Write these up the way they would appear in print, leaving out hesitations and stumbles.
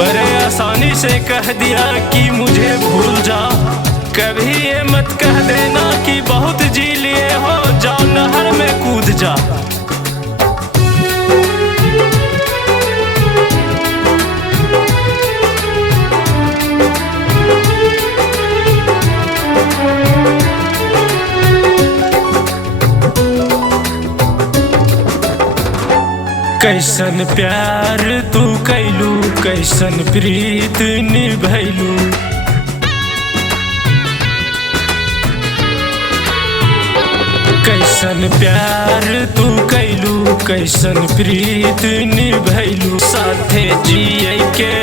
बड़े आसानी से कह दिया कि मुझे भूल जा। कभी ये मत कह देना कि बहुत जी लिए हो, जाओ नहर में कूद जा। कैसन प्यार तू कैलू, कैसन प्रीत निभैलू। कैसन प्यार तू कैलू, कैसन प्रीत निभैलू। साथे जिए के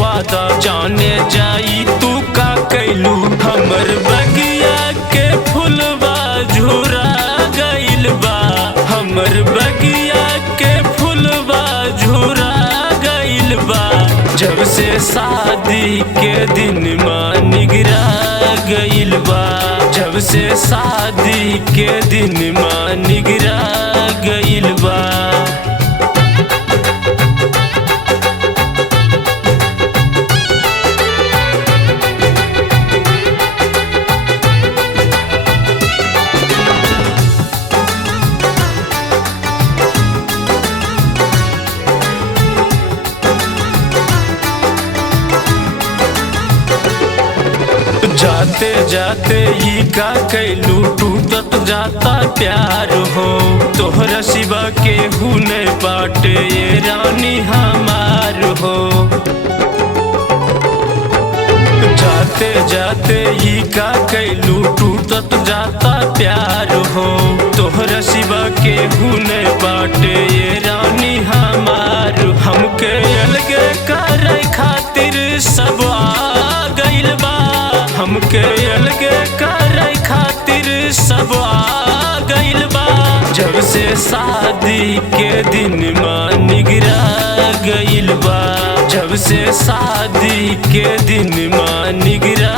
वादा जाने जाई तू का कैलू। हमर बगिया के फुलवा झुरा गइल बा, हमर बगिया के झुरा गइल बा। जब से शादी के दिन मां निगरा गइल बा, जब से शादी के दिन मां निगरा गइल बा। जाते जाते ही का कैलू, टूटत जाता प्यार हो। तोहरा सिवा के हुने बाटे ये रानी हमार हो। जाते जाते ही का कैलू, टूटत जाता प्यार हो। तोहरा सिवा के हुने बाटे ये रानी हमार। हमके अलगे करे खातिर सब आ गइल बा, हमके अलगे करे खातिर सब आ गइल बा। जब से शादी के दिन मां निगरा गइल बा, जब से शादी के दिन मां निगरा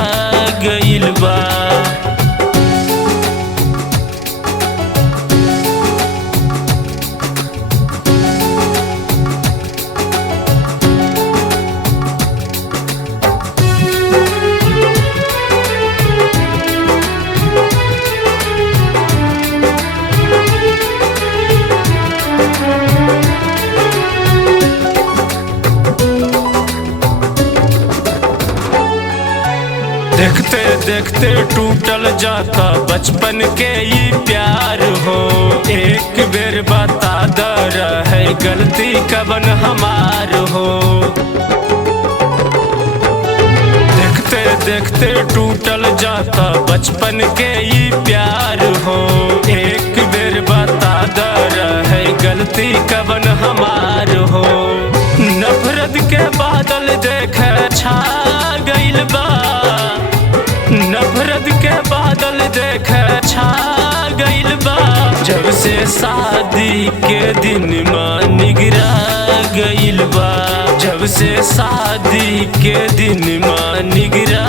गइल बा। देखते देखते टूटल जाता बचपन के ये प्यार हो। एक बेर बता दर है गलती कवन हमार हो। देखते देखते टूटल जाता बचपन के ये प्यार हो। एक बेर बता दर है गलती कवन हमार हो। नफरत के बादल देख छा गइल बा, नफरत के बादल देख छा गइल बा। जब से शादी के दिन मां निगरा गइल बा, जब से शादी के दिन मां निगरा